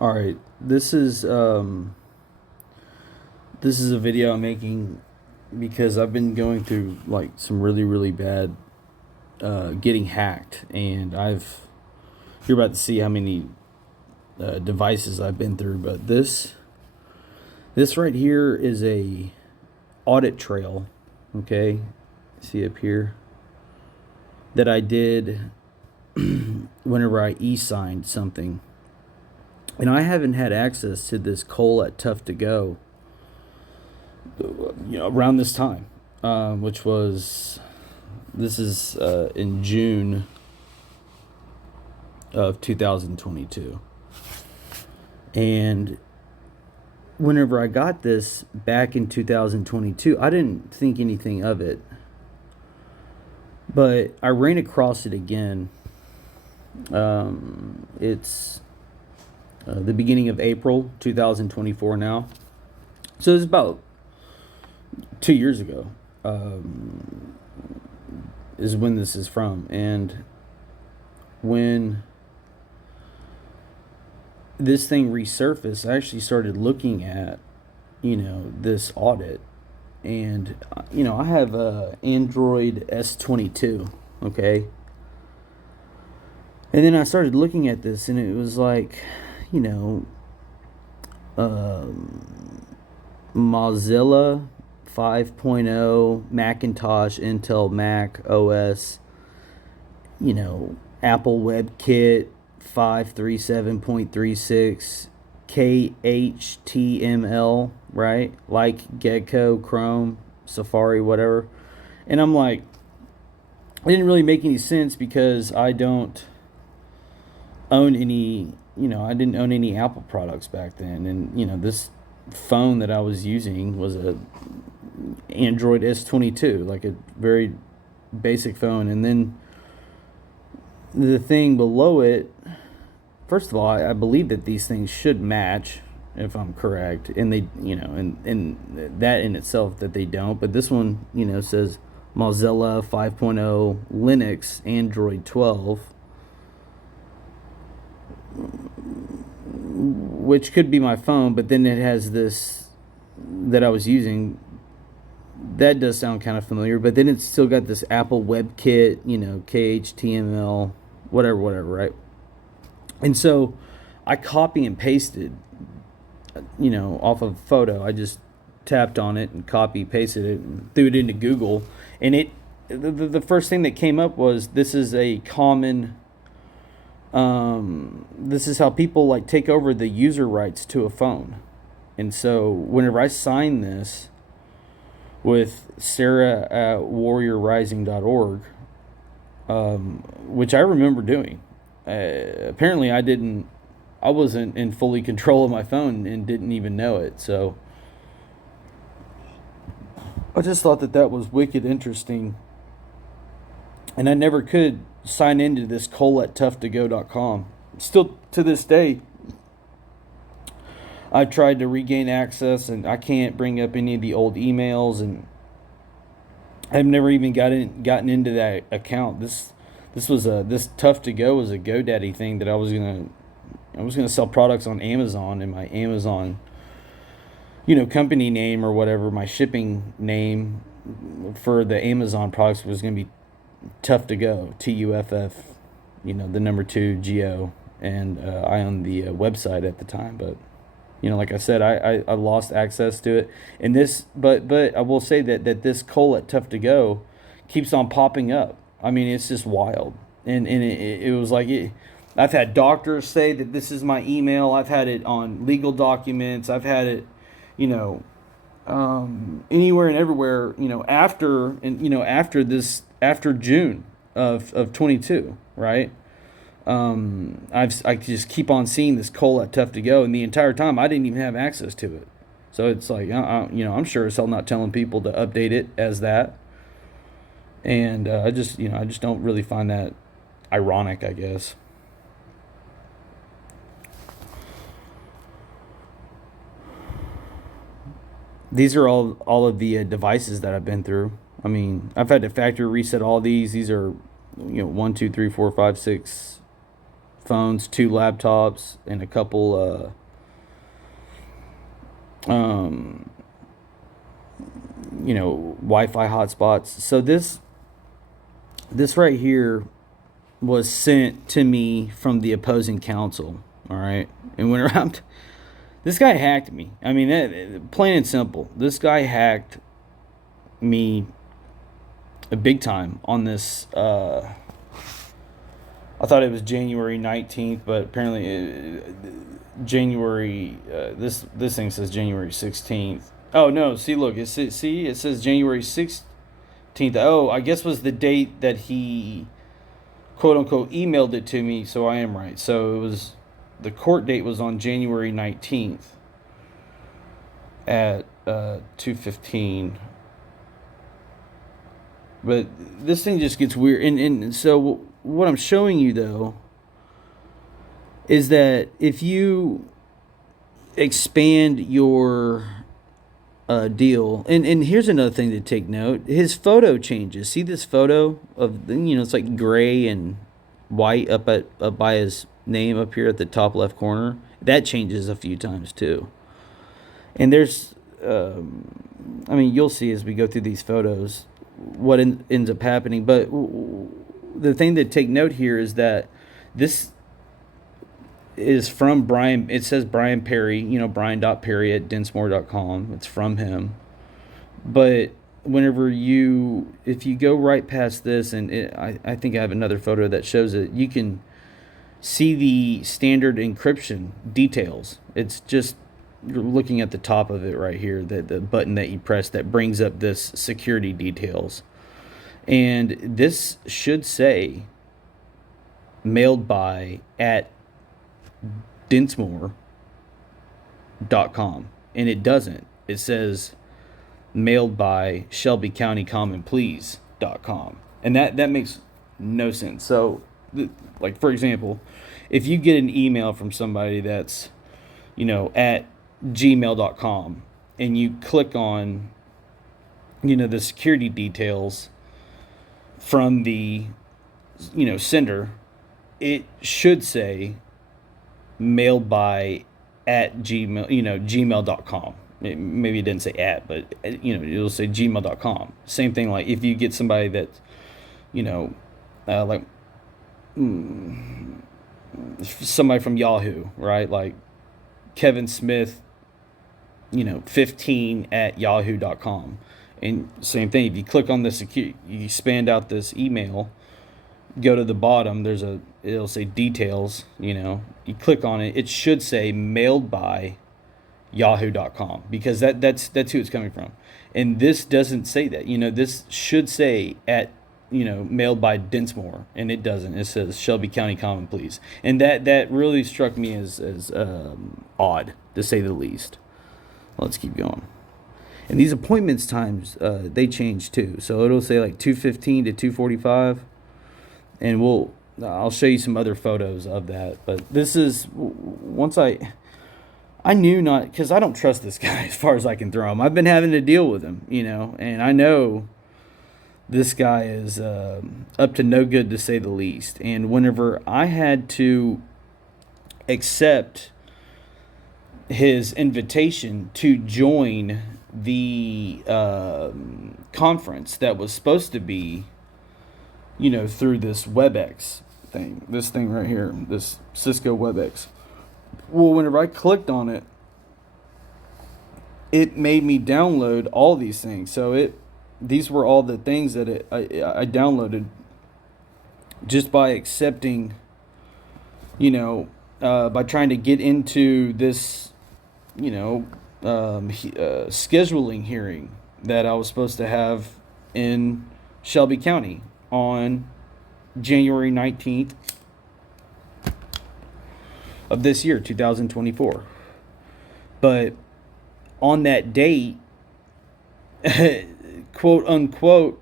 All right, this is a video I'm making because I've been going through like some really bad getting hacked, and you're about to see how many devices I've been through. But this right here is a audit trail. Okay, see up here that I did whenever I e-signed something. And I haven't had access to this Cole at Tough to Go, around this time, which was this is in June of 2022. And whenever I got this back in 2022, I didn't think anything of it, but I ran across it again. It's the beginning of April 2024 now. So it's about 2 years ago, is when this is from. And when this thing resurfaced, I actually started looking at, this audit. And, I have a Android S22, okay? And then I started looking at this, and it was like, you know, Mozilla 5.0, Macintosh, Intel Mac OS, Apple WebKit 537.36, KHTML, right? Like Gecko, Chrome, Safari, whatever. And I'm like, it didn't really make any sense because I don't own any, I didn't own any Apple products back then. And, this phone that I was using was a Android S22, like a very basic phone. And then the thing below it, first of all, I believe that these things should match, if I'm correct. And they, and that in itself that they don't. But this one, says Mozilla 5.0, Linux, Android 12, which could be my phone, but then it has this that I was using. That does sound kind of familiar, but then it's still got this Apple WebKit, KHTML, whatever, right? And so I copy and pasted, off of a photo. I just tapped on it and copy pasted it and threw it into Google. And the first thing that came up was, this is a common, this is how people like take over the user rights to a phone. And so whenever I signed this with Sarah at warriorrising.org, which I remember doing, apparently I wasn't in fully control of my phone and didn't even know it. So I just thought that was wicked interesting. And I never could sign into this Cole at toughtogo.com. Still to this day, I tried to regain access and I can't bring up any of the old emails, and I've never even gotten into that account. This Tough to Go was a GoDaddy thing that I was gonna sell products on Amazon, and my Amazon, company name or whatever, my shipping name for the Amazon products was gonna be Tough to Go, TUFF, the number 2GO, and I owned the website at the time. But like I said, I lost access to it. And this, but I will say that this Cole at Tough to Go keeps on popping up. I mean, it's just wild. And it was like, I've had doctors say that this is my email. I've had it on legal documents. I've had it, anywhere and everywhere, after June of 22, right? I just keep on seeing this Cole at Tough to Go, and the entire time I didn't even have access to it. So it's like, I'm sure as hell not telling people to update it as that. And I just don't really find that ironic, I guess. These are all of the devices that I've been through. I mean, I've had to factory reset all these. These are, 1, 2, 3, 4, 5, 6, phones, 2 laptops, and a couple Wi-Fi hotspots. So this right here was sent to me from the opposing counsel. All right, and when around, this guy hacked me. I mean, plain and simple. This guy hacked me a big time on this. I thought it was January 19th, but apparently January. This thing says January 16th. Oh no! See, look. It says January 16th. Oh, I guess was the date that he, quote unquote, emailed it to me. So I am right. So it was, the court date was on January 19th at 2:15. But this thing just gets weird. And so what I'm showing you, though, is that if you expand your deal, and here's another thing to take note, his photo changes. See this photo of, it's like gray and white up by his name up here at the top left corner. That changes a few times too. And there's, you'll see as we go through these photos what ends up happening. But the thing to take note here is that this is from Brian. It says Brian Perry, brian.perry@dinsmore.com. It's from him. But if you go right past this, and I think I have another photo that shows it, you can see the standard encryption details. It's just, you're looking at the top of it right here, the button that you press that brings up this security details. And this should say mailed by at dinsmore.com, and it doesn't. It says mailed by Shelby County Common Pleas.com, and that makes no sense. So, like, for example, if you get an email from somebody that's at gmail.com, and you click on the security details from the sender, it should say mailed by at gmail.com. Maybe it didn't say at, but it'll say gmail.com. Same thing, like if you get somebody that like somebody from Yahoo, right? Like Kevin Smith 15 at yahoo.com. And same thing, if you click on the security, you expand out this email, go to the bottom, it'll say details, you click on it, it should say mailed by yahoo.com, because that's who it's coming from. And this doesn't say that. This should say at mailed by Dinsmore, and it doesn't. It says Shelby County Common Pleas. And that really struck me as odd, to say the least. Let's keep going. And these appointments times, they change too. So it'll say like 2:15 to 2:45, and I'll show you some other photos of that. But this is, once I knew not, because I don't trust this guy as far as I can throw him. I've been having to deal with him, and I know this guy is up to no good, to say the least. And whenever I had to accept his invitation to join the conference that was supposed to be, through this WebEx thing, this thing right here, this Cisco WebEx. Well, whenever I clicked on it, it made me download all these things. So these were all the things that I downloaded just by accepting, by trying to get into this, scheduling hearing that I was supposed to have in Shelby County on January 19th of this year, 2024. But on that date, quote unquote,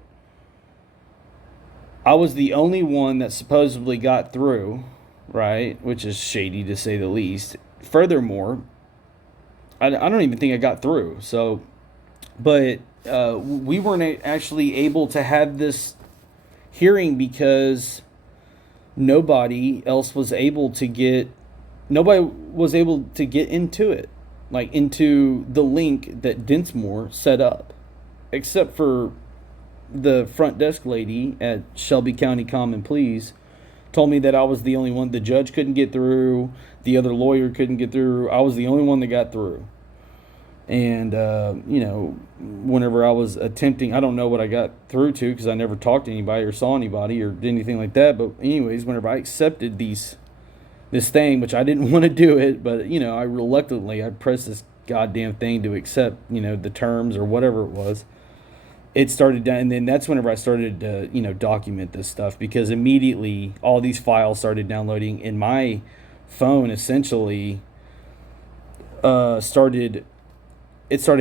I was the only one that supposedly got through, right? Which is shady, to say the least. Furthermore, I don't even think I got through. So, but we weren't actually able to have this hearing because nobody else was able to get nobody was able to get into it, like into the link that Densmore set up, except for the front desk lady at Shelby County Common Pleas told me that I was the only one. The judge couldn't get through. The other lawyer couldn't get through. I was the only one that got through. And, whenever I was attempting, I don't know what I got through to because I never talked to anybody or saw anybody or did anything like that. But anyways, whenever I accepted this thing, which I didn't want to do it, but, I pressed this goddamn thing to accept, the terms or whatever it was. It started down, and then that's whenever I started to, document this stuff, because immediately all these files started downloading in my phone. Essentially, started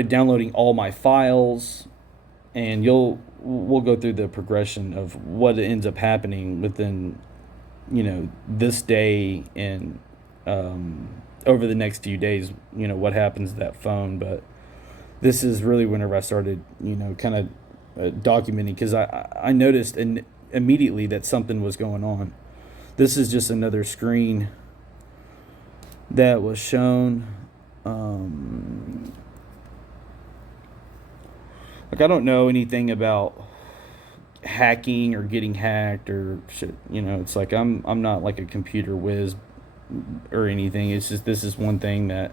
downloading all my files, and we'll go through the progression of what ends up happening within, this day and over the next few days. What happens to that phone, but this is really whenever I started, kind of documenting, because I noticed immediately that something was going on. This is just another screen that was shown. I don't know anything about hacking or getting hacked or shit. It's like I'm not like a computer whiz or anything. It's just this is one thing that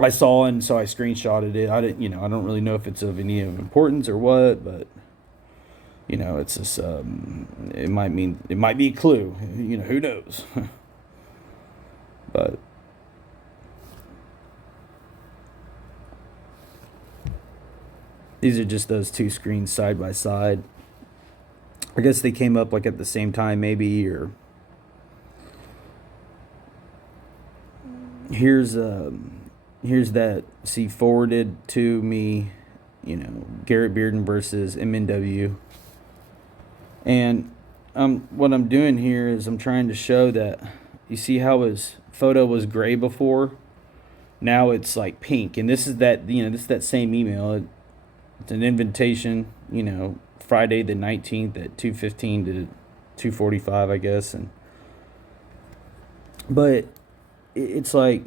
I saw, and so I screenshotted it. I didn't, I don't really know if it's of any importance or what, but it's just it might be a clue. Who knows? But these are just those two screens side by side. I guess they came up like at the same time, maybe, or here's that, see, forwarded to me, Garrett Bearden versus MNW. And what I'm doing here is I'm trying to show that, you see how his photo was gray before? Now it's like pink. And this is that same email. It's an invitation, Friday the 19th at 2:15 to 2:45, I guess. But it's like,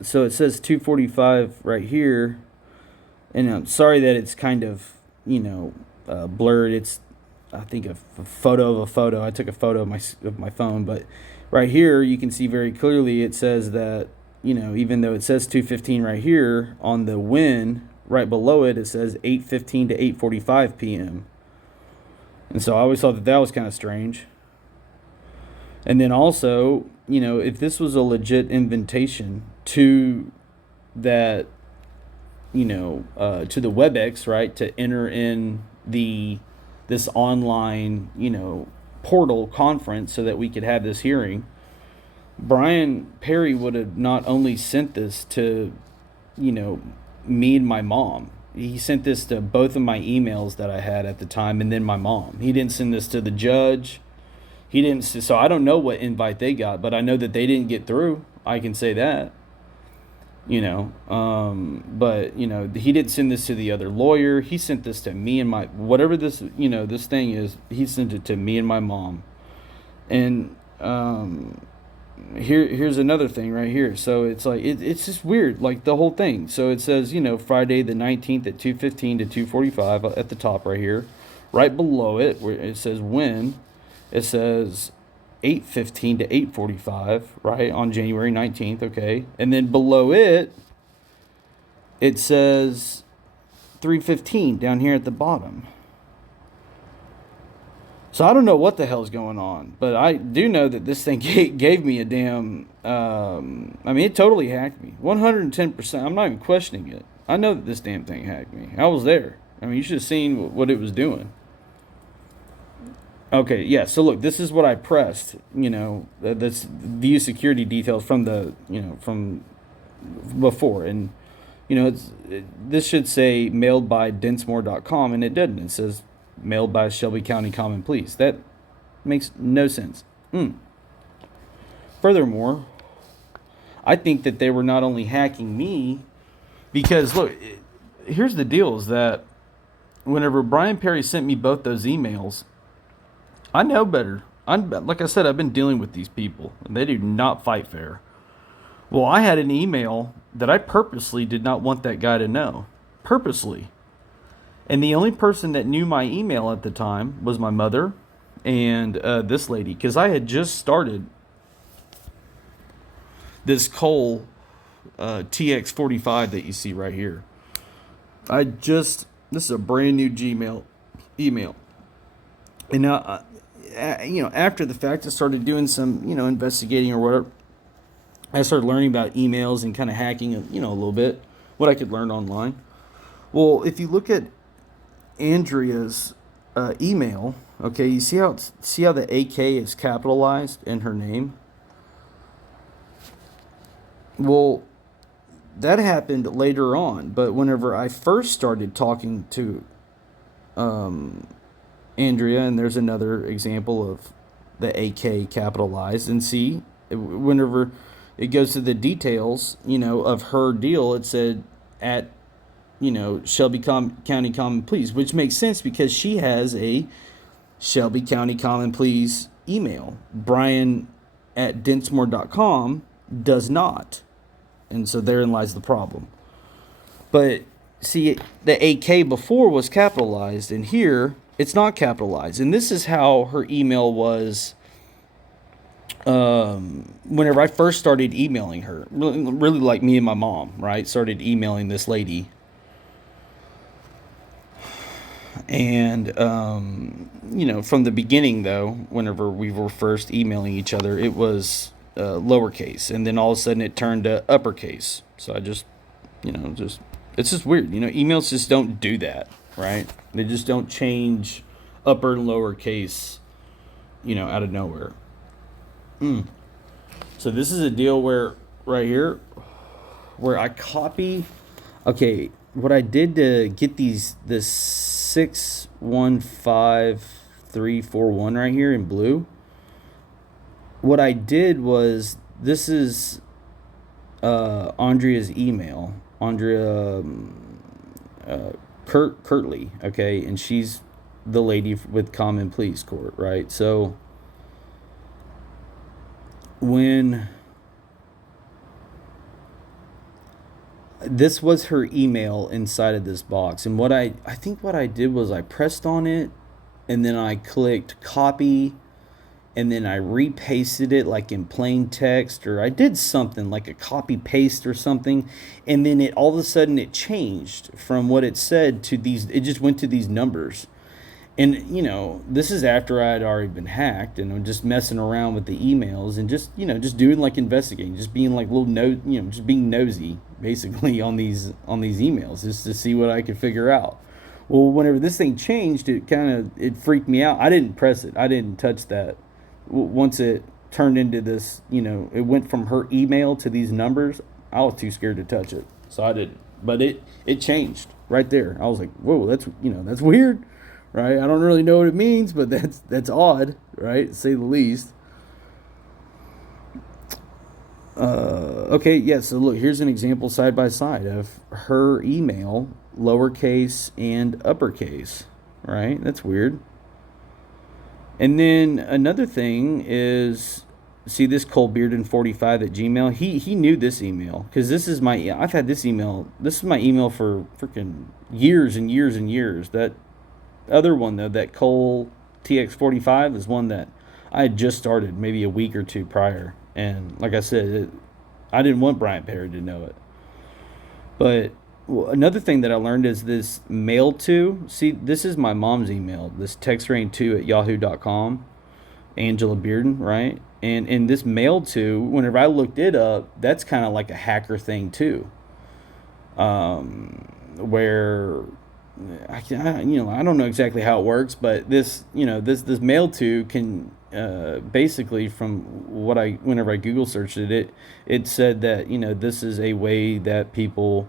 so it says 2:45 right here, and I'm sorry that it's kind of blurred. It's, I think, a photo of a photo. I took a photo of my phone, but right here you can see very clearly it says that, even though it says 2:15 right here on the win, right below it says 8:15 to 8:45 p.m. And so I always thought that was kind of strange. And then also, if this was a legit invitation to that, to the WebEx, right, to enter in this online, portal conference so that we could have this hearing, Brian Perry would have not only sent this to, me and my mom. He sent this to both of my emails that I had at the time, and then my mom. He didn't send this to the judge. He didn't. So I don't know what invite they got, but I know that they didn't get through. I can say that. But he didn't send this to the other lawyer. He sent this to me and my, whatever this, this thing is, he sent it to me and my mom. And here's another thing right here. So it's like, it's just weird, like the whole thing. So it says, Friday the 19th at 2:15 to 2:45 at the top right here. Right below it, where it says when, it says 8:15 to 8:45, right, on January 19th, okay? And then below it, it says 3:15 down here at the bottom. So I don't know what the hell's going on, but I do know that this thing gave me a damn, it totally hacked me. 110%. I'm not even questioning it. I know that this damn thing hacked me. I was there. You should have seen what it was doing. Okay, yeah, so look, this is what I pressed, that's view security details from from before. And, this should say mailed by densmore.com, and it didn't. It says mailed by Shelby County Common Pleas. That makes no sense. Furthermore, I think that they were not only hacking me, because, look, here's the deal, is that whenever Brian Perry sent me both those emails, I know better. like I said, I've been dealing with these people, and they do not fight fair. Well, I had an email that I purposely did not want that guy to know. Purposely. And the only person that knew my email at the time was my mother and this lady, because I had just started this Cole TX45 that you see right here. This is a brand new Gmail email. And now, after the fact, I started doing some, investigating or whatever. I started learning about emails and kind of hacking, a little bit, what I could learn online. Well, if you look at Andrea's email, okay, you see how the AK is capitalized in her name. Well, that happened later on, but whenever I first started talking to Andrea, and there's another example of the AK capitalized, and see, whenever it goes to the details, of her deal, it said at, Shelby County Common Pleas, which makes sense because she has a Shelby County Common Pleas email. Brian at Densmore.com does not. And so therein lies the problem. But see, the AK before was capitalized, and here it's not capitalized. And this is how her email was whenever I first started emailing her. Really like me and my mom, right? Started emailing this lady. And, from the beginning, though, whenever we were first emailing each other, it was lowercase. And then all of a sudden it turned to uppercase. So I just, it's just weird. Emails just don't do that, right? They just don't change upper and lowercase, out of nowhere. So this is a deal where, right here, where I copy. Okay, what I did to get this 615341 right here in blue, what I did was, this is Andrea's email. Andrea Kirtley, okay, and she's the lady with Common Pleas Court, right? So when this was her email inside of this box, and what I think what I did was I pressed on it, and then I clicked copy, and then I repasted it like in plain text, or I did something like a copy paste or something, and then it all of a sudden it changed from what it said to these. It just went to these numbers. And this is after I had already been hacked, and I'm just messing around with the emails and just just doing like investigating, just being like just being nosy basically on these emails, just to see what I could figure out. Well, whenever this thing changed, it freaked me out. I didn't press it. I didn't touch that. Once it turned into this, it went from her email to these numbers. I was too scared to touch it, so I didn't. But it changed right there. I was like, whoa, that's weird. Right? I don't really know what it means, but that's odd, right? To say the least. Okay, yeah, so look, here's an example side by side of her email, lowercase and uppercase, right? That's weird. And then another thing is, see this Cole Bearden 45 at Gmail? He knew this email, because I've had this email, this is my email for freaking years and years and years. That other one, though, that Cole TX45, is one that I had just started maybe a week or two prior. And like I said, I didn't want Bryant Perry to know it. But another thing that I learned is this mail to. See, this is my mom's email, this textrain2 at yahoo.com, Angela Bearden, right? And this mail to, whenever I looked it up, that's kind of like a hacker thing too. Where I don't know exactly how it works, but this mail to can basically, from whenever I Google searched it said that this is a way that people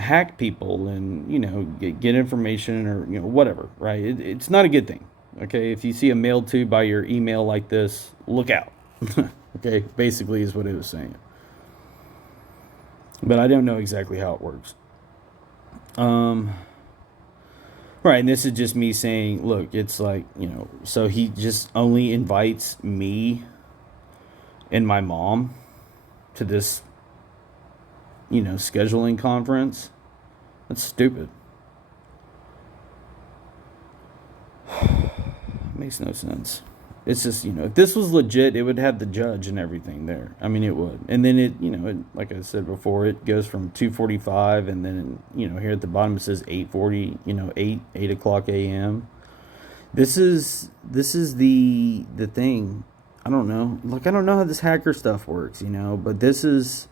hack people and get information, or whatever, right? It's not a good thing. Okay, if you see a mail to by your email like this, look out. Okay, basically is what it was saying, but I don't know exactly how it works. Right, and this is just me saying, look, it's like, so he just only invites me and my mom to this, scheduling conference. That's stupid. Makes no sense. It's just, if this was legit, it would have the judge and everything there. I mean, it would. And then like I said before, it goes from 2:45, and then, here at the bottom it says 8:40, 8 o'clock a.m. This is the thing. I don't know. Like, I don't know how this hacker stuff works, but this is,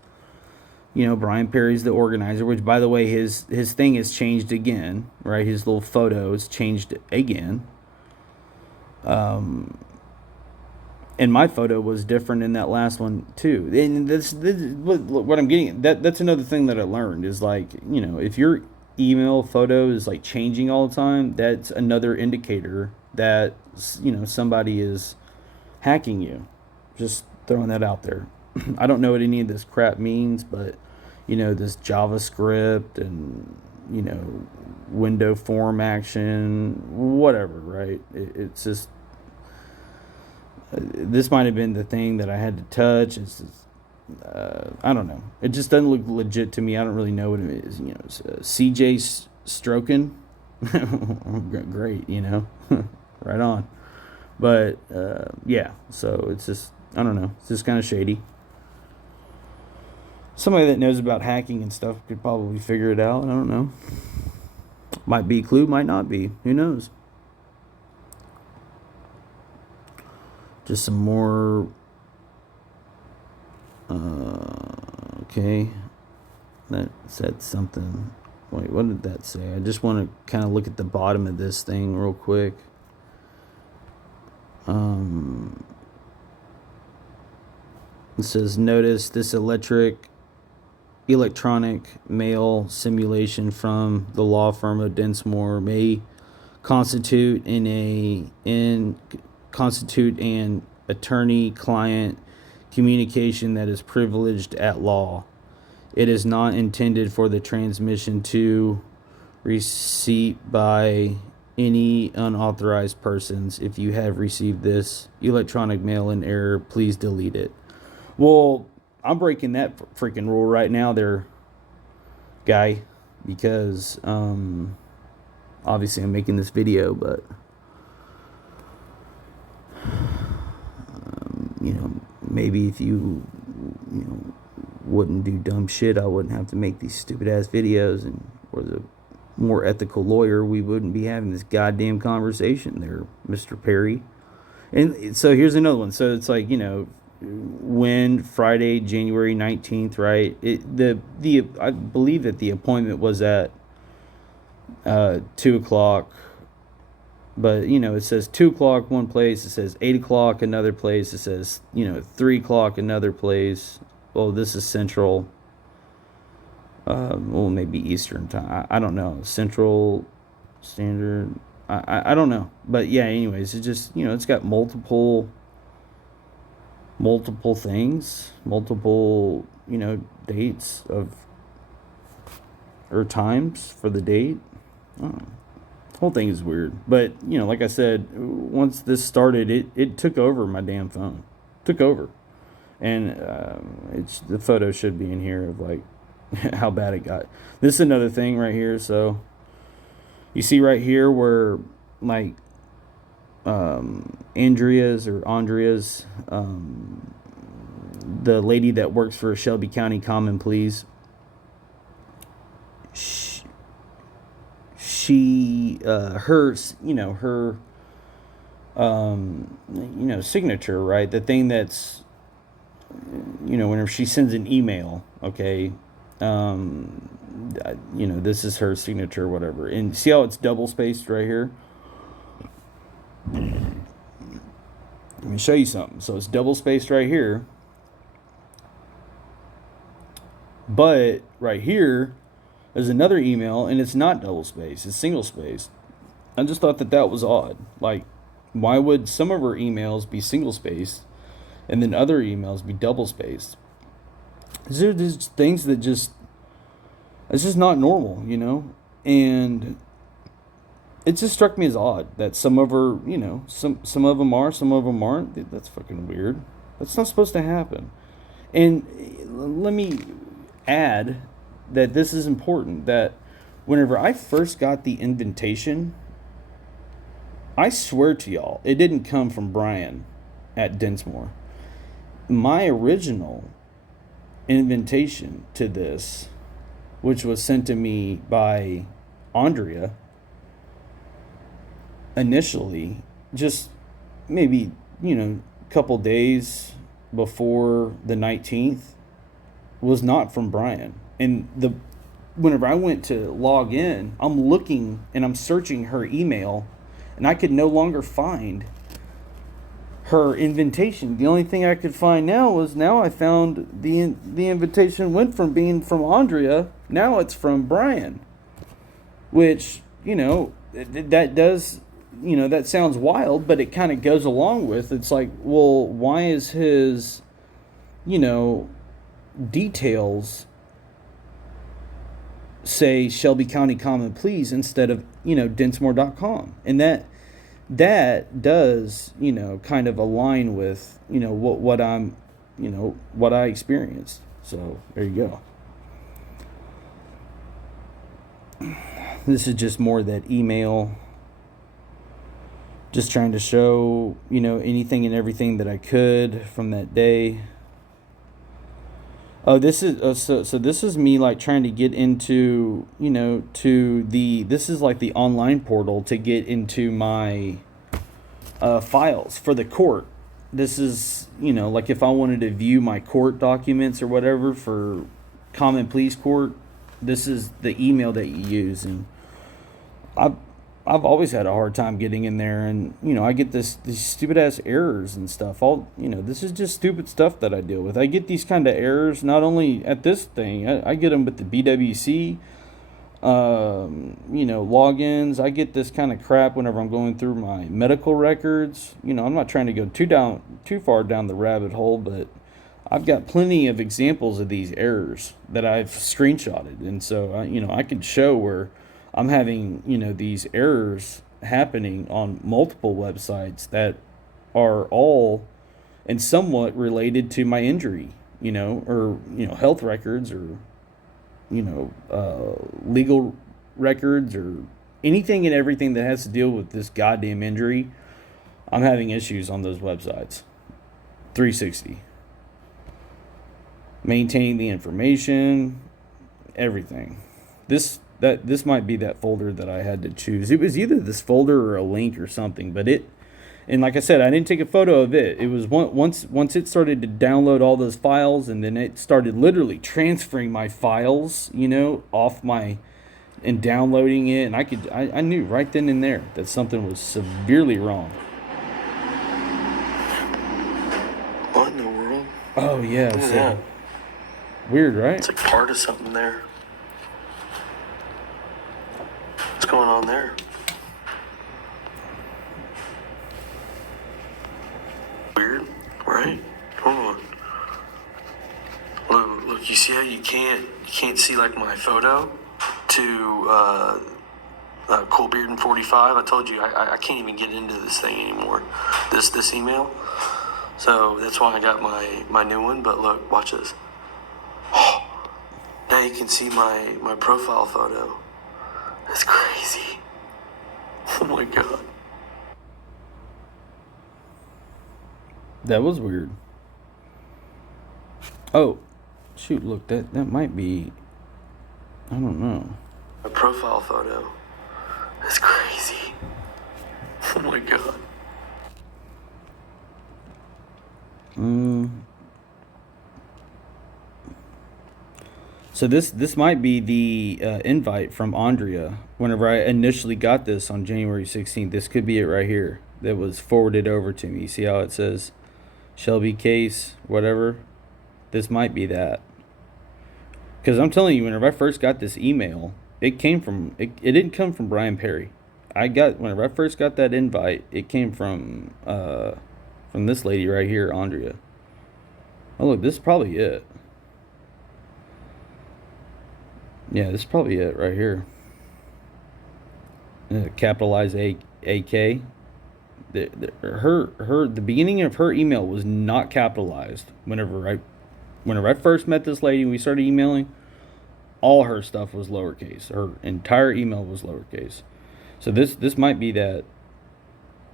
Brian Perry's the organizer, which, by the way, his thing has changed again, right? His little photos changed again. And my photo was different in that last one too. And this what I'm getting. That's another thing that I learned is, like, if your email photo is like changing all the time, that's another indicator that somebody is hacking you. Just throwing that out there. I don't know what any of this crap means, but this JavaScript and window form action, whatever, right? It's just, this might have been the thing that I had to touch. It's just, I don't know. It just doesn't look legit to me. I don't really know what it is. It's, CJ Stroken, great, right on. But yeah, so it's just, I don't know. It's just kind of shady. Somebody that knows about hacking and stuff could probably figure it out. I don't know. Might be a clue, might not be. Who knows? Just some more. Okay. That said something. Wait, what did that say? I just want to kind of look at the bottom of this thing real quick. It says, notice this electronic mail simulation from the law firm of Densmore may constitute an attorney-client communication that is privileged at law. It is not intended for the transmission to receipt by any unauthorized persons. If you have received this electronic mail in error, please delete it. Well, I'm breaking that freaking rule right now there, guy, because obviously I'm making this video, but maybe if you wouldn't do dumb shit, I wouldn't have to make these stupid ass videos, and was a more ethical lawyer, we wouldn't be having this goddamn conversation there, Mr. Perry. And so here's another one. So it's like, when Friday, January 19th, right? I believe that the appointment was at 2 o'clock, but it says 2 o'clock one place, it says 8 o'clock another place, it says 3 o'clock another place. Well, this is Central. Well, maybe Eastern time. I don't know. Central Standard. I don't know. But yeah, anyways, it just it's got multiple things, multiple dates of or times for the date. I don't know. The whole thing is weird. But like I said, once this started, it took over my damn phone. Took over, and the photo should be in here of like how bad it got. This is another thing right here. So you see right here where like Andrea's, the lady that works for Shelby County Common Pleas, she her signature, right? The thing that's whenever she sends an email, okay, this is her signature or whatever. And see how it's double spaced right here? Let me show you something. So it's double spaced right here, but right here is another email, and it's not double spaced, it's single spaced. I just thought that was odd. Like, why would some of her emails be single spaced and then other emails be double spaced? There's things that it's just not normal, And it just struck me as odd that some of her, some of them are, some of them aren't. That's fucking weird. That's not supposed to happen. And let me add that this is important, that whenever I first got the invitation, I swear to y'all, it didn't come from Brian at Dinsmore. My original invitation to this, which was sent to me by Andrea, initially, just maybe, a couple days before the 19th, was not from Brian. And whenever I went to log in, I'm looking and I'm searching her email, and I could no longer find her invitation. The only thing I could find now I found the invitation went from being from Andrea. Now it's from Brian, which, that does, that sounds wild, but it kind of goes along with, it's like, well, why is his, details say Shelby County Common Pleas instead of, Dinsmore.com? And that does, kind of align with, what I'm, what I experienced. So there you go. This is just more that email, just trying to show, anything and everything that I could from that day. Oh, this is so this is me like trying to get into, this is like the online portal to get into my files for the court. This is, like if I wanted to view my court documents or whatever for Common Pleas Court, this is the email that you use. And I've always had a hard time getting in there, and I get these stupid ass errors and stuff. This is just stupid stuff that I deal with. I get these kind of errors not only at this thing. I get them with the BWC, logins. I get this kind of crap whenever I'm going through my medical records. I'm not trying to go too far down the rabbit hole, but I've got plenty of examples of these errors that I've screenshotted, and so I can show where I'm having, these errors happening on multiple websites that are all and somewhat related to my injury, or, health records, or, legal records, or anything and everything that has to deal with this goddamn injury. I'm having issues on those websites. 360. Maintaining the information, everything. This might be that folder that I had to choose. It was either this folder or a link or something, but and like I said, I didn't take a photo of it. It was once it started to download all those files, and then it started literally transferring my files, off and downloading it, and I knew right then and there that something was severely wrong. What in the world? Oh yeah, Look at that. Weird, right? It's like part of something there. What's going on there? Weird, right? Hold on. Look, you see how you can't see like my photo to Cool Beard and 45. I told you I can't even get into this thing anymore. This email. So that's why I got my new one. But look, watch this. Now you can see my profile photo. That's crazy. Oh my god. That was weird. Oh, shoot, look, that might be, I don't know. My profile photo. That's crazy. Oh my god. So this might be the invite from Andrea. Whenever I initially got this on January 16th, this could be it right here. That was forwarded over to me. See how it says Shelby case, whatever? This might be that. Because I'm telling you, whenever I first got this email, it came from, it didn't come from Brian Perry. Whenever I first got that invite, it came from this lady right here, Andrea. Oh look, this is probably it. Yeah, this is probably it right here. capitalize AK. The beginning of her email was not capitalized. Whenever I first met this lady, we started emailing. All her stuff was lowercase. Her entire email was lowercase. So this might be that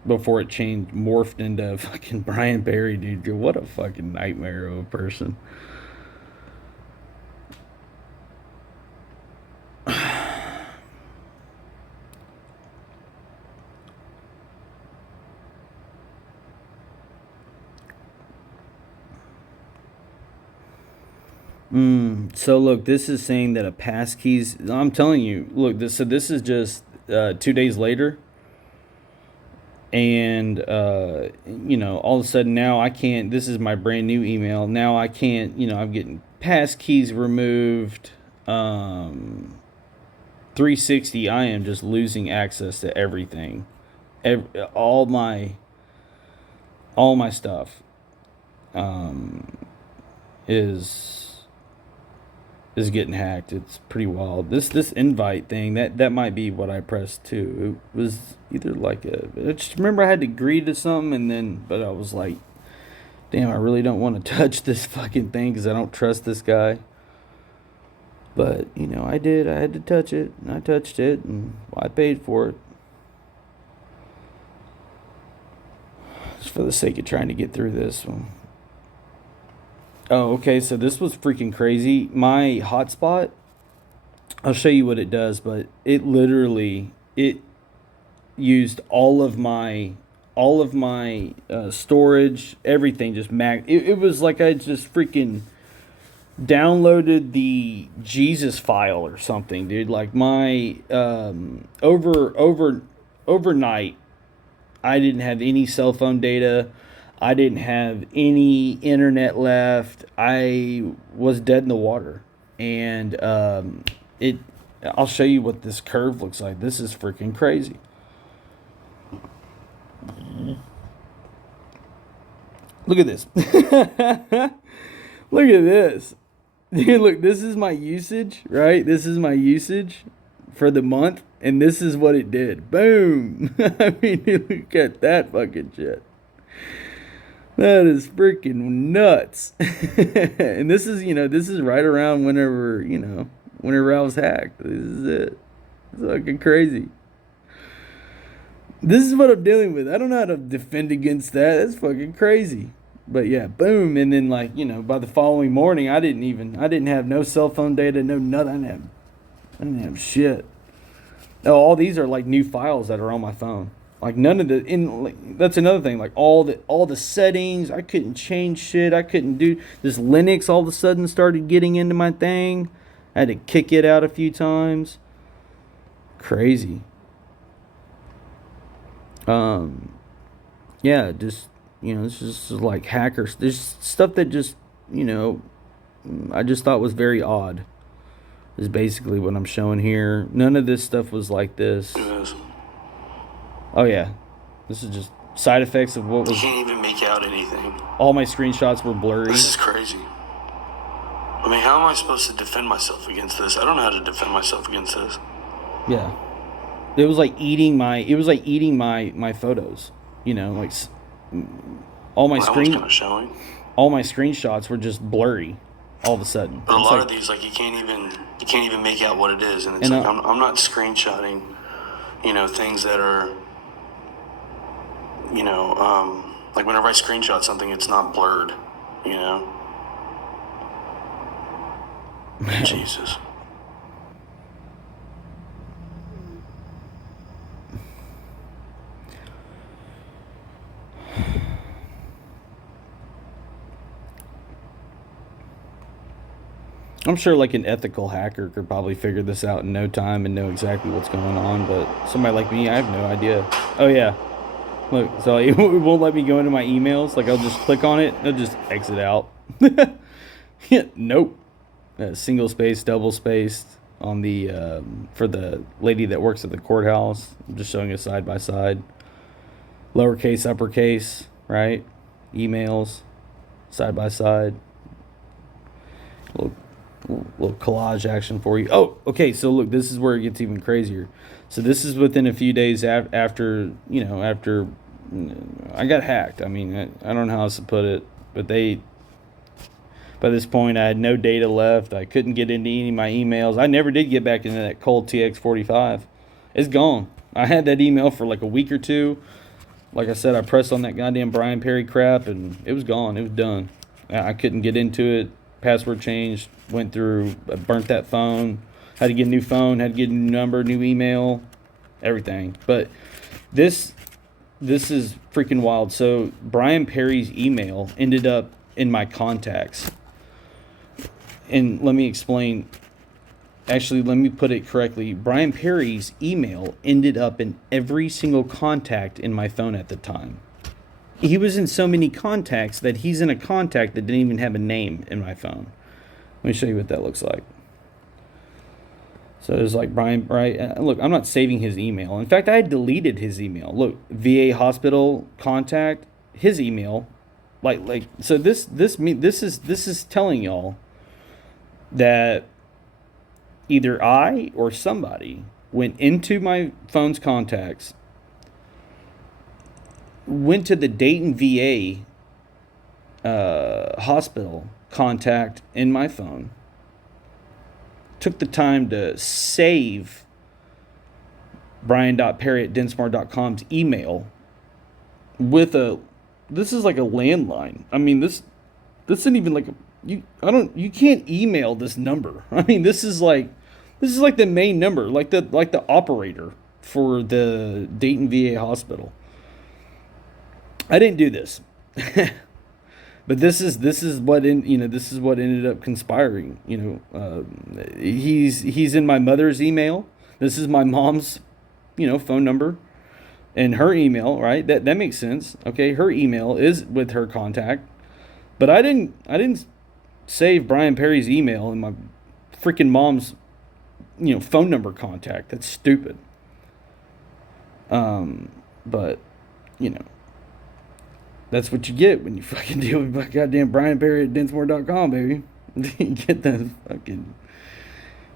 before it changed, morphed into fucking Brian Barry, dude. What a fucking nightmare of a person. So look, this is saying that a passkeys. I'm telling you, look, this is just 2 days later, and all of a sudden now I can't. This is my brand new email. Now I can't. I'm getting passkeys removed. 360. I am just losing access to everything. All my stuff is getting hacked. It's pretty wild. This invite thing, that might be what I pressed too. It was either like I just remember I had to agree to something, but I was like, damn, I really don't want to touch this fucking thing because I don't trust this guy. But I did. I had to touch it, and I touched it, and I paid for it. Just for the sake of trying to get through this one. Oh, okay, so this was freaking crazy. My hotspot, I'll show you what it does, but it used all of my storage, everything just it was like I just freaking downloaded the Jesus file or something, dude. Like my overnight, I didn't have any cell phone data. I didn't have any internet left. I was dead in the water. And I'll show you what this curve looks like. This is freaking crazy. Look at this. Look at this. Dude, look, this is my usage, right? This is my usage for the month. And this is what it did. Boom. I mean, look at that fucking shit. That is freaking nuts. And this is right around whenever I was hacked. This is it. It's fucking crazy. This is what I'm dealing with. I don't know how to defend against that. That's fucking crazy. But yeah, boom. And then by the following morning, I didn't have no cell phone data, no nothing. I didn't have shit. Oh, all these are like new files that are on my phone. Like none of that's another thing. Like all the settings, I couldn't change shit. I couldn't do this. Linux all of a sudden started getting into my thing. I had to kick it out a few times. Crazy. Yeah, just it's just like hackers. There's stuff that just I just thought was very odd. Is basically what I'm showing here. None of this stuff was like this. Oh yeah, this is just side effects of what was. You can't even make out anything. All my screenshots were blurry. This is crazy. I mean, how am I supposed to defend myself against this? I don't know how to defend myself against this. Yeah, it was like eating my photos. Like all my kind of showing. All my screenshots were just blurry. All of a sudden, but a lot of these, like you can't even make out what it is, and it's like I'm not screenshotting, things that are. Like whenever I screenshot something, it's not blurred, Jesus. I'm sure like an ethical hacker could probably figure this out in no time and know exactly what's going on, but somebody like me, I have no idea. Oh yeah. Look, so it won't let me go into my emails. Like I'll just click on it, it'll just exit out. Nope. Single space, double spaced on the for the lady that works at the courthouse. I'm just showing a side by side. Lowercase, uppercase, right? Emails, side by side. Little collage action for you. Oh, okay. So look, this is where it gets even crazier. So this is within a few days after after I got hacked. I mean, I don't know how else to put it, but by this point I had no data left. I couldn't get into any of my emails. I never did get back into that cold TX45. It's gone. I had that email for like a week or two. Like I said, I pressed on that goddamn Brian Perry crap and it was gone. It was done. I couldn't get into it. Password changed. Went through. I burnt that phone. Had to get a new phone. Had to get a new number, new email, everything. But this is freaking wild. So Brian Perry's email ended up in my contacts. And let me explain. Actually, let me put it correctly. Brian Perry's email ended up in every single contact in my phone at the time. He was in so many contacts that he's in a contact that didn't even have a name in my phone. Let me show you what that looks like. So it's like Brian, right? Look, I'm not saving his email. In fact, I had deleted his email. Look, VA hospital contact, his email, so this is telling y'all that either I or somebody went into my phone's contacts, went to the Dayton VA hospital contact in my phone, took the time to save brian.perry@densmart.com's email with this is like a landline. I mean, this isn't even like you can't email this number. I mean, this is like the main number, like the operator for the Dayton VA hospital. I didn't do this. But this is what this is what ended up conspiring. He's in my mother's email. This is my mom's, phone number, and her email. Right, that makes sense. Okay, her email is with her contact, but I didn't save Brian Perry's email in my freaking mom's, phone number contact. That's stupid. But that's what you get when you fucking deal with goddamn Brian Perry at Densmore.com, baby. You get that fucking...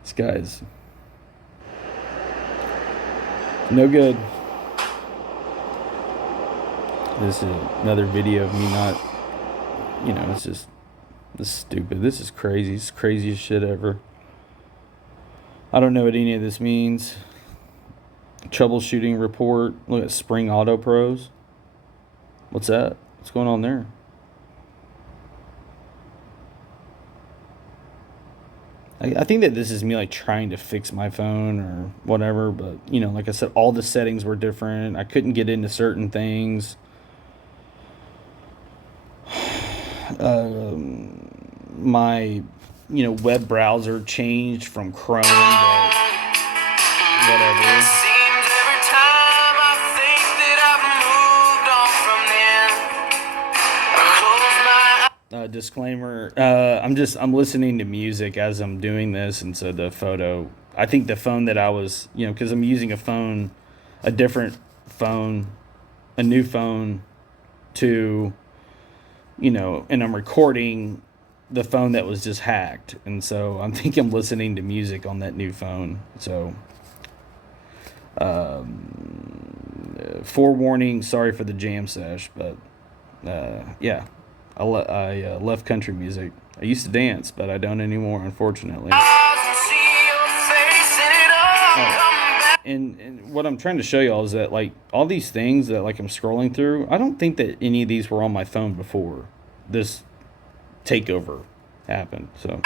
This guy's... no good. This is another video of me not... it's just... This is stupid. This is crazy. It's the craziest shit ever. I don't know what any of this means. Troubleshooting report. Look at Spring Auto Pros. What's that? What's going on there? I think that this is me like trying to fix my phone or whatever, but like I said, all the settings were different. I couldn't get into certain things. My web browser changed from Chrome to whatever. Disclaimer, I'm listening to music as I'm doing this, and so the photo, I think the phone that I was, because I'm using a different phone, a new phone to, and I'm recording the phone that was just hacked, and so I think I'm listening to music on that new phone. So forewarning, sorry for the jam sesh, but yeah. I left country music. I used to dance, but I don't anymore, unfortunately. And what I'm trying to show y'all is that, like, all these things that, like, I'm scrolling through, I don't think that any of these were on my phone before this takeover happened, so...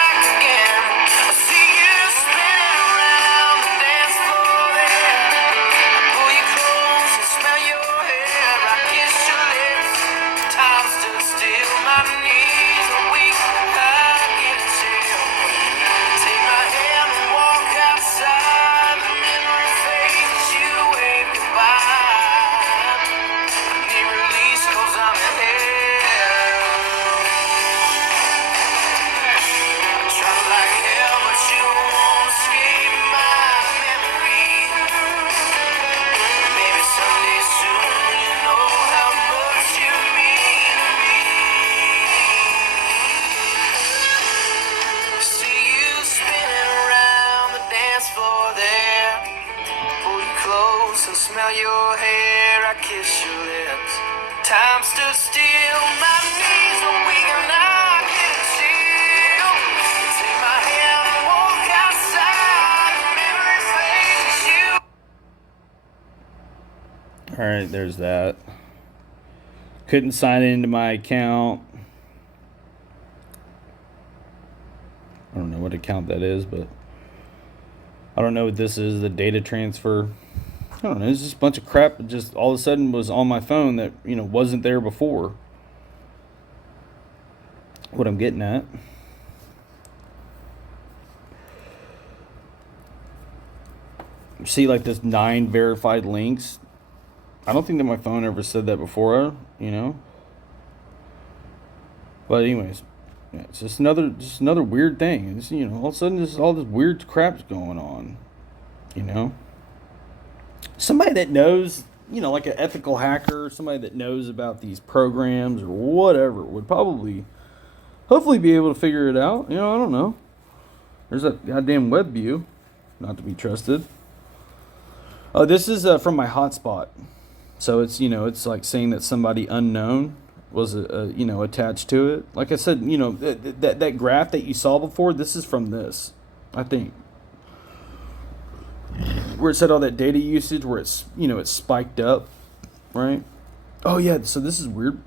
smell your hair, I kiss your lips. Time stood still, my knees were weak and I couldn't chill. Take my hand and walk outside, memory fades you. All right, there's that. Couldn't sign into my account. I don't know what account that is, but I don't know what this is, the data transfer. I don't know, it's just a bunch of crap that just all of a sudden was on my phone that, wasn't there before. What I'm getting at. See, like this 9 verified links. I don't think that my phone ever said that before, But anyways, yeah, it's just another weird thing. It's, all of a sudden all this weird crap's going on, Somebody that knows, like an ethical hacker, somebody that knows about these programs or whatever would hopefully be able to figure it out. I don't know. There's that goddamn web view, not to be trusted. Oh, this is from my hotspot. So it's, it's like saying that somebody unknown was, attached to it. Like I said, that graph that you saw before, this is from this, I think. Where it said all that data usage, where it's, it's spiked up, right? Oh, yeah, so this is weird.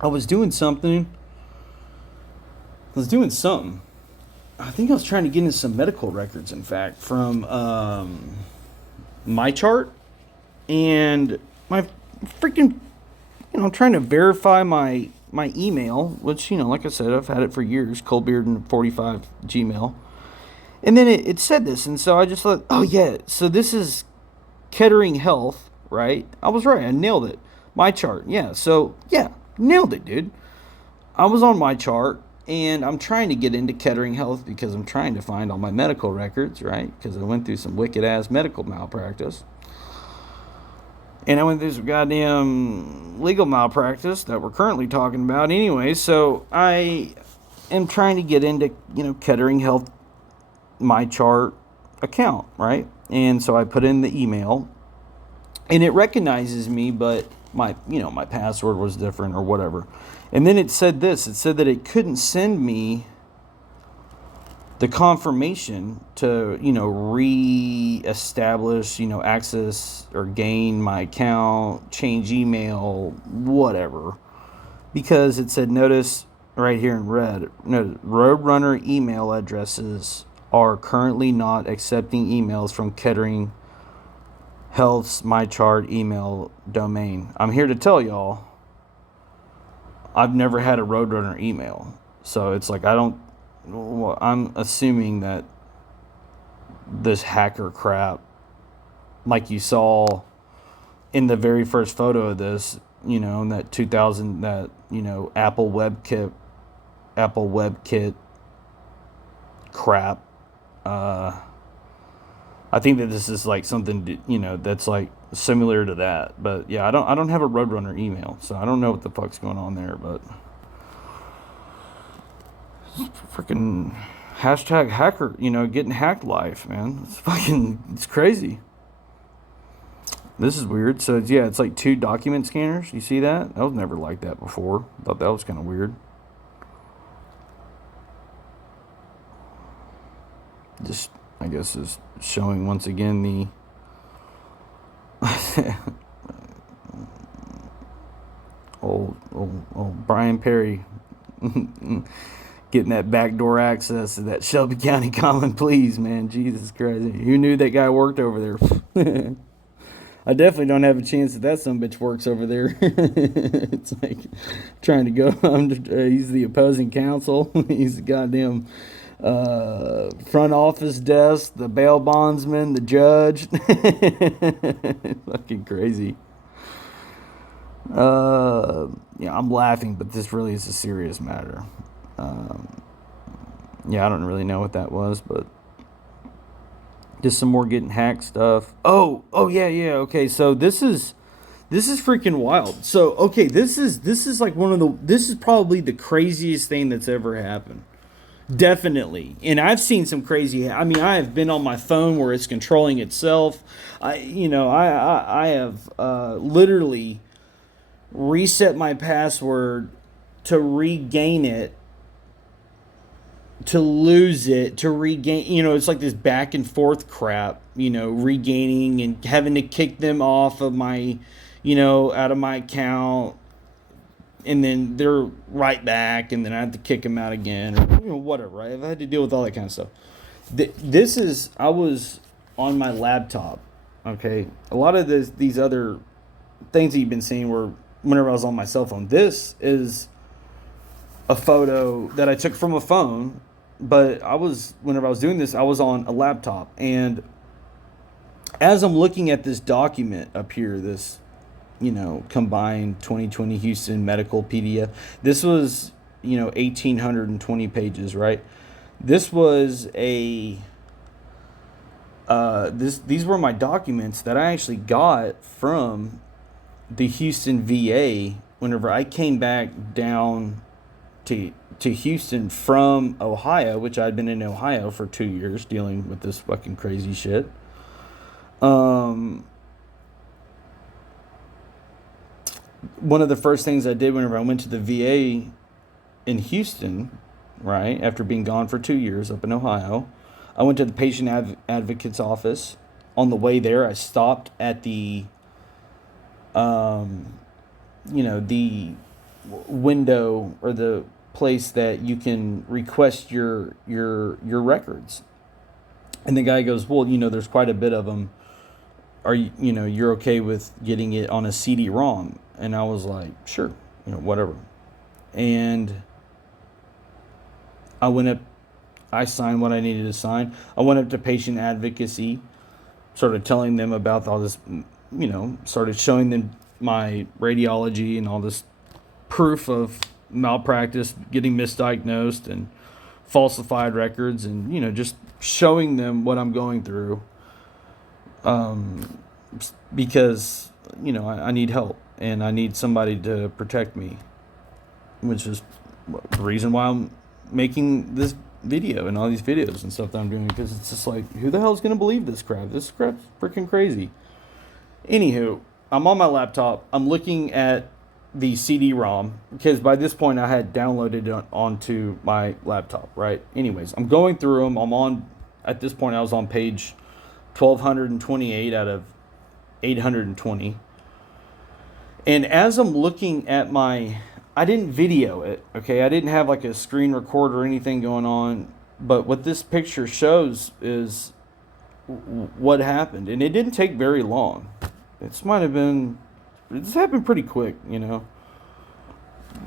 I was doing something. I think I was trying to get into some medical records, in fact, from MyChart. And my freaking, trying to verify my email, which, like I said, I've had it for years, Coldbeard45 Gmail. And then it said this, and so I just thought, oh yeah, so this is Kettering Health, right? I was right, I nailed it. MyChart, yeah, so, yeah, nailed it, dude. I was on MyChart, and I'm trying to get into Kettering Health because I'm trying to find all my medical records, right? Because I went through some wicked-ass medical malpractice. And I went through some goddamn legal malpractice that we're currently talking about anyway. So I am trying to get into, Kettering Health MyChart account, right? And so I put in the email, and it recognizes me, but my password was different or whatever. And then it said this. It said that it couldn't send me the confirmation to, re-establish, access or gain my account, change email, whatever. Because it said, notice right here in red, Roadrunner email addresses are currently not accepting emails from Kettering Health's MyChart email domain. I'm here to tell y'all, I've never had a Roadrunner email. So it's like, I'm assuming that this hacker crap, like you saw in the very first photo of this, in that 2000, that, Apple WebKit crap. I think that this is like something, that's like similar to that. But yeah, I don't have a Roadrunner email, so I don't know what the fuck's going on there, but freaking hashtag hacker, getting hacked life, man. It's crazy. This is weird. So it's like 2 document scanners. You see that? That was never like that before. Thought that was kind of weird. Just, I guess, is showing once again the old Brian Perry getting that backdoor access to that Shelby County Common Pleas, man. Jesus Christ. Who knew that guy worked over there? I definitely don't have a chance that sumbitch works over there. It's like trying to go. He's the opposing counsel. He's the goddamn front office desk, the bail bondsman, the judge. Fucking crazy. Yeah, I'm laughing, but this really is a serious matter. Yeah, I don't really know what that was, but just some more getting hacked stuff. Oh yeah. Okay, so this is freaking wild. So okay, this is like this is probably the craziest thing that's ever happened. Definitely. And I've seen some crazy, I mean, I have been on my phone where it's controlling itself. I have literally reset my password to regain it, to lose it, to regain, it's like this back and forth crap, regaining and having to kick them off of my, out of my account, and then they're right back, and then I have to kick them out again, or whatever. Right? I've had to deal with all that kind of stuff. I was on my laptop. Okay, a lot of these other things that you've been seeing were whenever I was on my cell phone. This is a photo that I took from a phone, but whenever I was doing this, I was on a laptop, and as I'm looking at this document up here, this combined 2020 Houston Medical PDF. This was, 1,820 pages, right? This was these were my documents that I actually got from the Houston VA whenever I came back down to Houston from Ohio, which I'd been in Ohio for 2 years dealing with this fucking crazy shit. One of the first things I did whenever I went to the VA in Houston, right, after being gone for 2 years up in Ohio, I went to the patient advocate's office. On the way there, I stopped at the, the window or the place that you can request your records. And the guy goes, well, there's quite a bit of them. Are you're okay with getting it on a CD-ROM? And I was like, sure, whatever. And I went up, I signed what I needed to sign. I went up to patient advocacy, started telling them about all this, started showing them my radiology and all this proof of malpractice, getting misdiagnosed and falsified records, and, just showing them what I'm going through. Because, I need help and I need somebody to protect me, which is the reason why I'm making this video and all these videos and stuff that I'm doing, because it's just like, who the hell is going to believe this crap? This crap's freaking crazy. Anywho, I'm on my laptop. I'm looking at the CD-ROM because by this point I had downloaded it onto my laptop, right? Anyways, I'm going through them. At this point I was on page 1228 out of 820. And as I'm looking at I didn't video it, okay? I didn't have like a screen recorder or anything going on. But what this picture shows is what happened. And it didn't take very long. This happened pretty quick,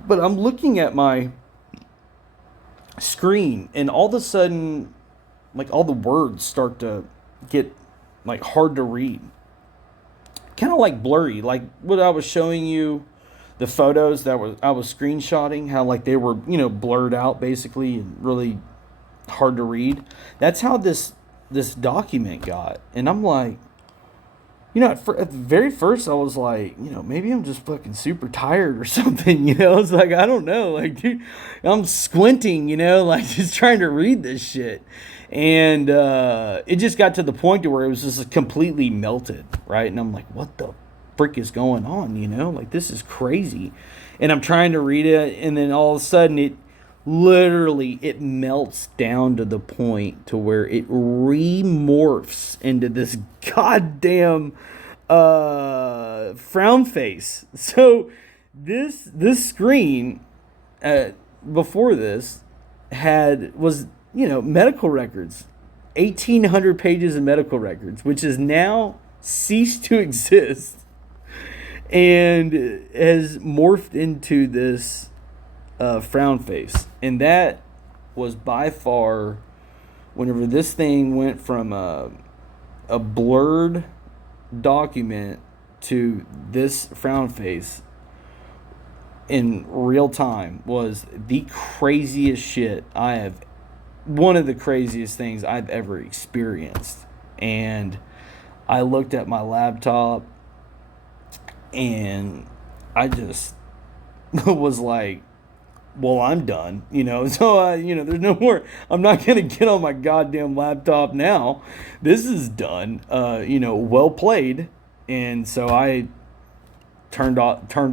But I'm looking at my screen, and all of a sudden, like, all the words start to get, like, hard to read. Kind of like blurry, like what I was showing you, the photos that I was screenshotting, how like they were, blurred out basically and really hard to read. That's how this document got. And I'm like, at the very first I was like, maybe I'm just fucking super tired or something, It's like, I don't know, like, dude, I'm squinting, like just trying to read this shit. And it just got to the point to where it was just completely melted, right? And I'm like, what the frick is going on, Like, this is crazy. And I'm trying to read it, and then all of a sudden it melts down to the point to where it remorphs into this goddamn frown face. So this screen before this was medical records, 1,800 pages of medical records, which has now ceased to exist and has morphed into this frown face. And that was by far, whenever this thing went from a blurred document to this frown face in real time, was the craziest shit one of the craziest things I've ever experienced. And I looked at my laptop and I just was like, well, I'm done, you know. So there's no more. I'm not gonna get on my goddamn laptop now. This is done. Well played. And so I turned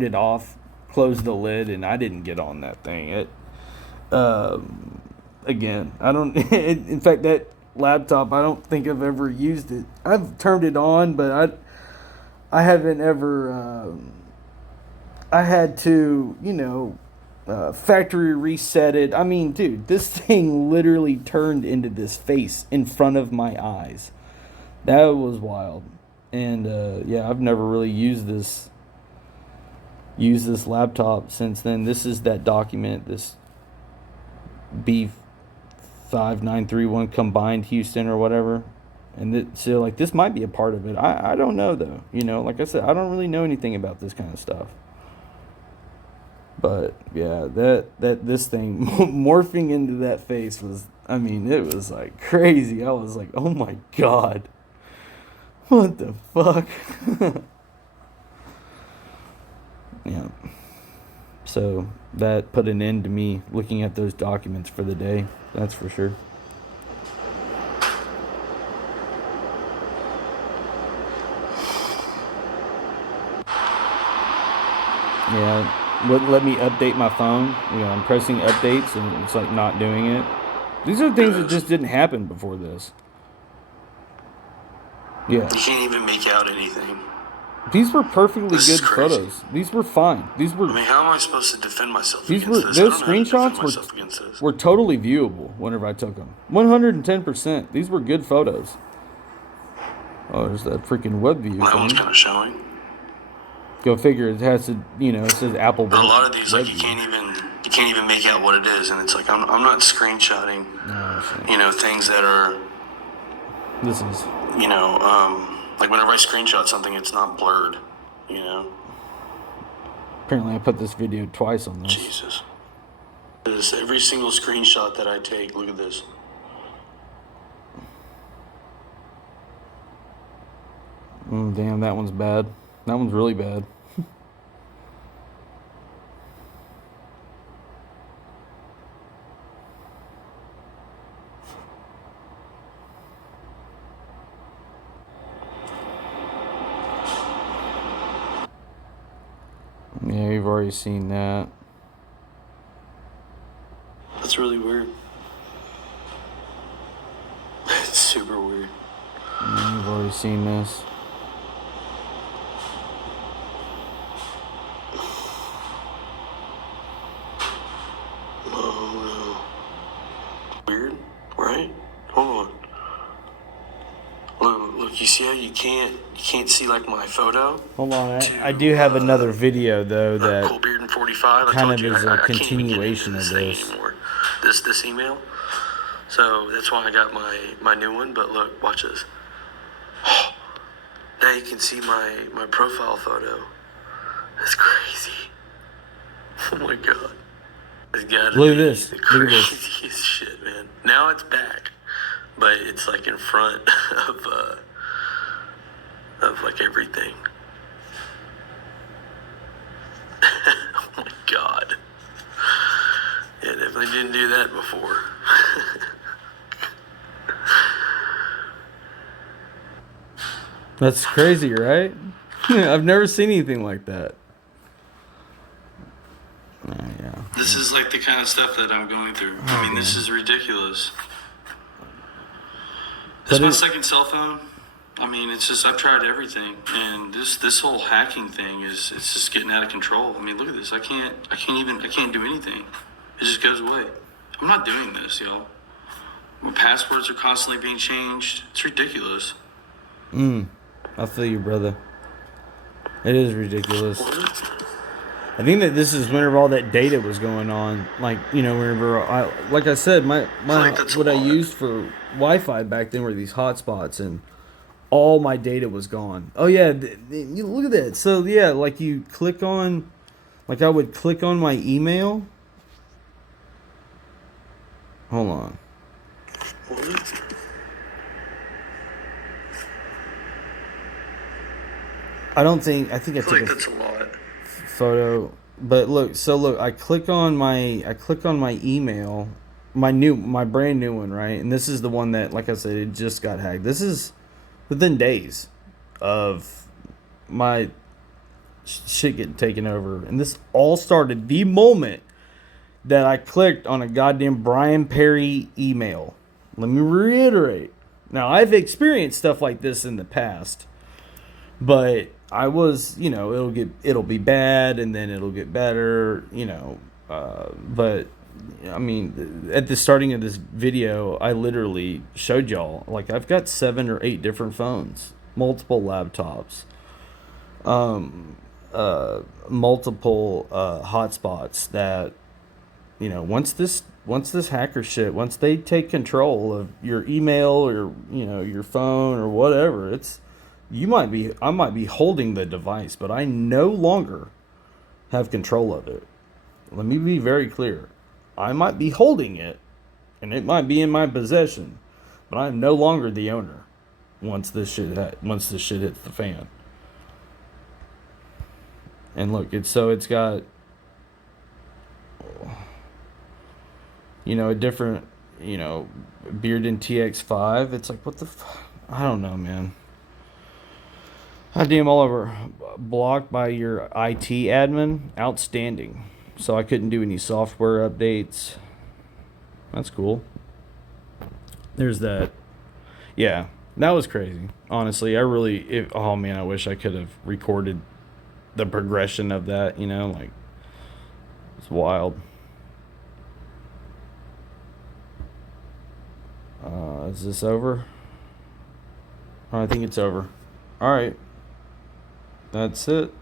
it off, closed the lid, and I didn't get on that thing. Again, I don't. In fact, that laptop, I don't think I've ever used it. I've turned it on, but I haven't ever. I had to, factory reset it. I mean, dude, this thing literally turned into this face in front of my eyes. That was wild. And I've never really used this laptop since then. This is that document, this B5931 combined Houston or whatever. And so like this might be a part of it. I don't know though. Like I said, I don't really know anything about this kind of stuff. But yeah, this thing morphing into that face was, I mean, it was like crazy. I was like, oh my God, what the fuck? Yeah. So that put an end to me looking at those documents for the day. That's for sure. Yeah. Wouldn't let me update my phone. I'm pressing updates and it's like not doing it. These are things that just didn't happen before this. Yeah. You can't even make out anything. These were perfectly good photos. These were fine. I mean, how am I supposed to defend myself against this? Those screenshots were totally viewable whenever I took them. 110%. These were good photos. Oh, there's that freaking web view. Well, that one's kind of showing. Go figure. It has to, it says Apple. But a lot of these, like you can't even make out what it is, and it's like I'm not screenshotting. Things that are. This is. Like whenever I screenshot something, it's not blurred. Apparently, I put this video twice on this. Jesus. Every single screenshot that I take, look at this. Damn, that one's bad. That one's really bad. Yeah, we've already seen that. That's really weird. It's super weird. Yeah, we've already seen this. Oh no. Weird, right? Hold on. Look, you see how you can't see like my photo? Hold on, I do have another video though that Cool Beard and 45. kind of is a continuation of this. This email. So that's why I got my new one. But look, watch this. Now you can see my profile photo. That's crazy. Oh my God. It's gotta Look at be this. the Look at this. craziest shit, man. Now it's back, but it's like in front of like everything. Oh my God. Yeah, definitely didn't do that before. That's crazy, right? I've never seen anything like that. Yeah. This is like the kind of stuff that I'm going through. I mean, this is ridiculous. It's my second cell phone. I mean, it's just, I've tried everything, and this whole hacking thing it's just getting out of control. I mean, look at this. I can't do anything. It just goes away. I'm not doing this, y'all. My passwords are constantly being changed. It's ridiculous. I feel you, brother. It is ridiculous. I think that this is whenever all that data was going on. Like, whenever like I said, what I used for Wi-Fi back then were these hotspots, and all my data was gone. Oh yeah, look at that. So yeah, like you click on, like I would click on my email. Hold on. I think I took that's a lot. photo. But look, so look, I click on my email, my brand new one, right? And this is the one that, like I said, it just got hacked. This is within days of my shit getting taken over, and this all started the moment that I clicked on a goddamn Brian Perry email. Let me reiterate. Now, I've experienced stuff like this in the past, but I was, it'll be bad and then it'll get better, but I mean, at the starting of this video, I literally showed y'all, like, I've got 7 or 8 different phones, multiple laptops, multiple hotspots that, once this hacker shit, once they take control of your email or your phone or whatever, I might be holding the device, but I no longer have control of it. Let me be very clear. I might be holding it and it might be in my possession, but I am no longer the owner once this shit hits the fan. And look, it's got a different, Bearden TX5. It's like, what the I don't know, man. Damn, all over. Blocked by your IT admin. Outstanding. So I couldn't do any software updates. That's cool. There's that. Yeah, that was crazy. Honestly, oh man, I wish I could have recorded the progression of that, like, it's wild. Is this over? Oh, I think it's over. All right. That's it.